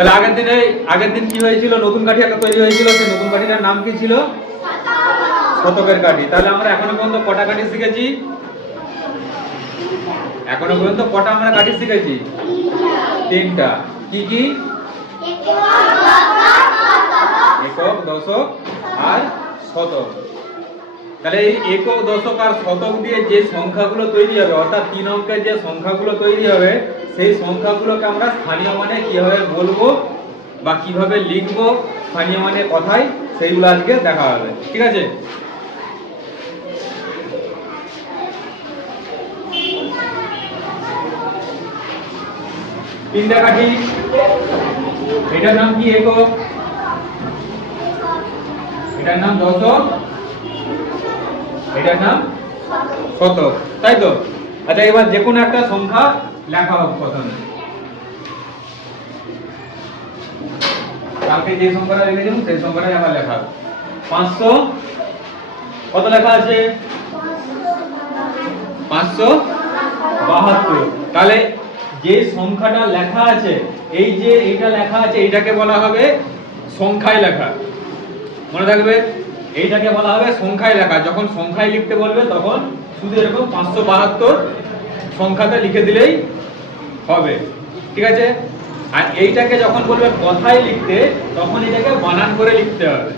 তাহলে আগের দিন কি হয়েছিল, নতুন কাঠি একটা তৈরি হয়েছিল, সেই নতুন কাঠিটার নাম কি ছিল? শতকের কাঠি। তাহলে আমরা এখনো পর্যন্ত কটা কাঠি শিখেছি? এখনো পর্যন্ত কটা আমরা কাঠি শিখেছি? তিনটা। কি কি? একক, দশক আর শতক। তাহলে এই একক, দশক আর শতক দিয়ে যে সংখ্যাগুলো তৈরি হবে, অর্থাৎ 3 অঙ্কের যে সংখ্যাগুলো তৈরি হবে, সেই সংখ্যাগুলোকে আমরা স্থানীয় মানে কিভাবে বলবো বা কিভাবে লিখবো স্থানীয় মানে কথায়, সেইগুলো আজকে দেখা হবে। ঠিক আছে? তিনটা কাঠি, এটার নাম কি? একক, এটার নাম দশক, এটার নাম শতক, তাই তো? আচ্ছা, এবার যে কোনো একটা সংখ্যা লেখা হোক প্রথমে। কালকে যে সংখ্যাটা লিখেছিলাম সেই সংখ্যাটাই আবার লেখা হবে। 500 কত লেখা আছে? 572। তাহলে যে সংখ্যাটা লেখা আছে, এই যে এইটা লেখা আছে, এইটাকে বলা হবে সংখ্যায় লেখা। মনে রাখবে, এইটাকে বলা হবে সংখ্যায় লেখা। যখন সংখ্যায় লিখতে বলবে তখন শুধু এরকম 572 সংখ্যাটা লিখে দিলেই হবে। ঠিক আছে? আর এইটাকে যখন বলবে কথায় লিখতে, তখন এটাকে বানান করে লিখতে হবে।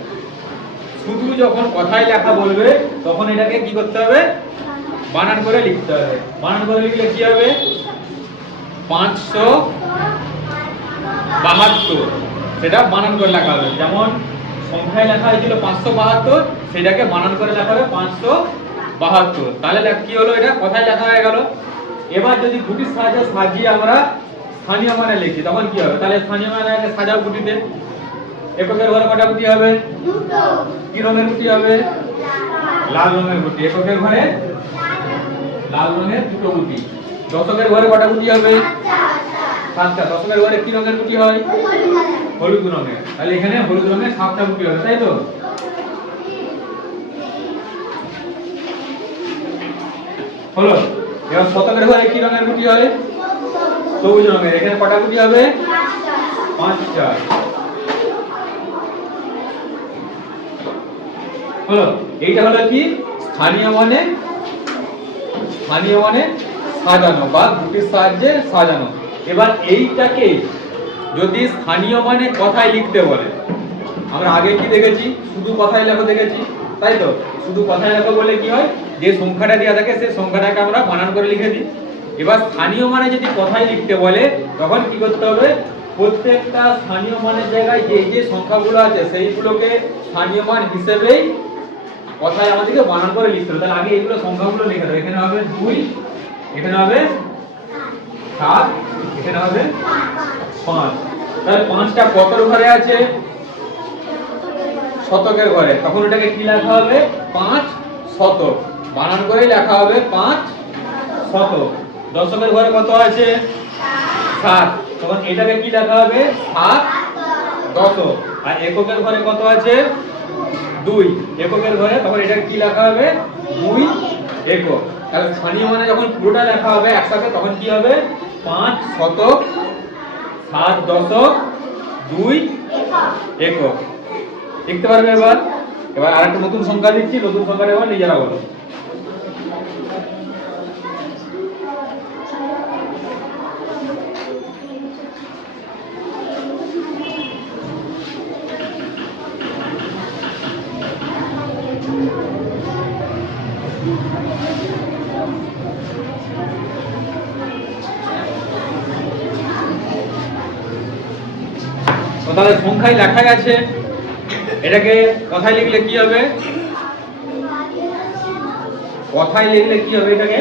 শুধু যখন কথায় লেখা বলবে তখন এটাকে কি করতে হবে? বানান করে লিখতে হবে। বানান করে লিখলে কি হবে? 572, সেটা বানান করে লেখা হবে। যেমন সংখ্যায় লেখা হয়েছিল 572, সেটাকে বানান করে লেখা হবে 572। তাহলে কি হলো? এটা কথায় লেখা হয়ে গেল। এবার যদি গুটির সাহায্যে সাজিয়ে আমরা স্থানীয় মানে লিখি তখন কি হবে? তাহলে স্থানীয় মানে সাজাও গুটিতে। এককের ঘরে কটা গুটি হবে? দুটো। কি রঙের গুটি হবে? লাল রঙের গুটি। এককের ঘরে লাল রঙের দুটো গুটি। দশকের ঘরে কটা গুটি হবে? 7টা। দশকের ঘরে কি রঙের গুটি হয়? হলুদ রঙের। তাহলে এখানে হলুদ রঙের 7টা গুটি হবে, তাই তো? হলো। এবার শতকের ঘরে কি রঙের গুটি হয়? সবুজ রঙের। এখানে কটা গুটি হবে? 5টা। হলো। এইটা হলো কি? স্থানীয় মানে সাজানো বা গুটির সাহায্যে সাজানো। এবার এইটাকে যদি স্থানীয় মানে কথায় লিখতে বলে, আমরা আগে কি দেখেছি? শুধু কথায় লেখো দেখেছি, তাই তো? শুধু কথায় লেখো বলে কি হয়? যে সংখ্যাটা দেওয়া থাকে সেই সংখ্যাটাকে আমরা বানান করে লিখে দিই। এবার স্থানীয় মানে যদি কথায় লিখতে বলে তখন কি করতে হবে? প্রত্যেকটা স্থানীয় মানের জায়গায় যে যে সংখ্যাগুলো আছে সেইগুলোকে স্থানীয় মান হিসেবেই কথায় আমাদেরকে বানান করে লিখতে হবে। তাহলে আগে এইগুলো সংখ্যাগুলো লিখে দাও। এখানে হবে 2, এখানে হবে 7, এখানে হবে 5। তাহলে 5টা কতর ঘরে আছে? শতকের ঘরে। তখন এটাকে কি লেখা হবে? 5 শতক। বানান করে লেখা হবে 5 শতক। দশকের ঘরে কত আছে? 7। তখন এটাকে কি লেখা হবে? 7 দশক। আর এককের ঘরে কত আছে? 2। এককের ঘরে তখন এটাকে কি লেখা হবে? 2 একক। তাহলে স্থানীয় মানে যখন পুরোটা লেখা হবে একসাথে তখন কি হবে? 5 শতক, 7 দশক, 2 একক। লিখতে পারবে? এবার আরেকটা নতুন সংখ্যা দিচ্ছি, নতুন সংখ্যাটা এবার নিজেরা বলো। তাহলে সংখ্যায় লেখাই আছে, এটাকে কথায় লিখলে কি হবে? কথায় লিখলে কি হবে? এটাকে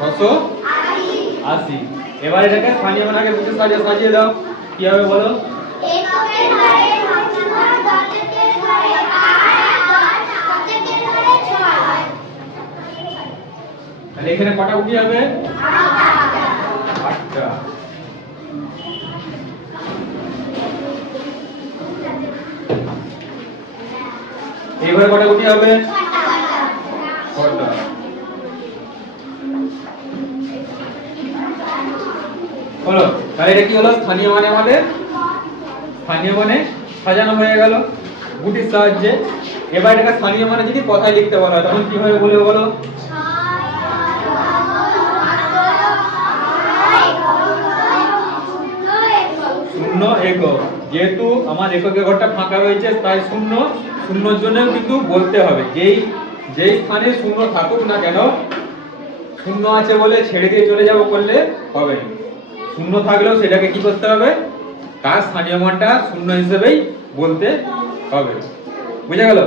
680। এবার এটাকে স্থানীয় মানকে গুটির সাহায্যে সাজিয়ে দাও। কি হবে বলো? তাহলে এখানে কটা গুটি হবে? 8টা। এবারে কটা গুটি হবে? 6টা। হলো। তাহলে এটা কি হলো? স্থানীয় মানে আমাদের স্থানীয় মানে সাজানো হয়ে গেল গুটির সাহায্যে। এবার এটা স্থানীয় মানে যদি কথায় লিখতে বলা হয় তখন কিভাবে বলবে বলো? শূন্য একক। যেহেতু আমার এককের ঘরটা ফাঁকা রয়েছে তাই শূন্য, শূন্যর জন্যও কিন্তু বলতে হবে। যেই স্থানে শূন্য থাকুক না কেন, শূন্য আছে বলে ছেড়ে দিয়ে চলে যাব করলে হবে না। শূন্য থাকলেও সেটাকে কি করতে হবে? তার স্থানীয় মানটা শূন্য হিসেবেই বলতে হবে। বুঝা গেল?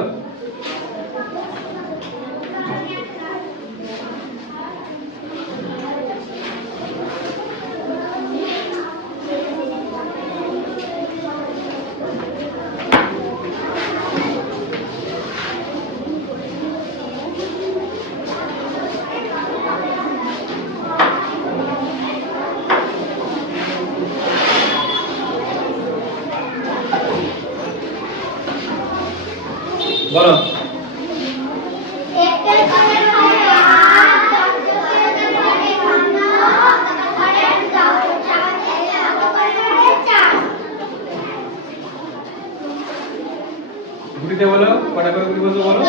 বলো। গুটিতে বলো, কটা করে গুটি বলবো বলো?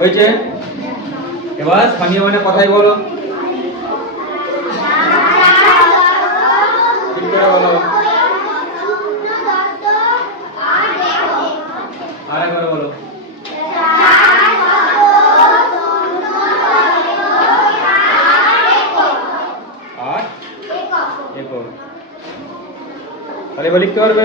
হয়েছে? এবার স্থানীয় মানে কথাই বলো, ঠিক করে বলো। আরেকবার বলো। আর একক। তাহলে এবার লিখতে পারবে?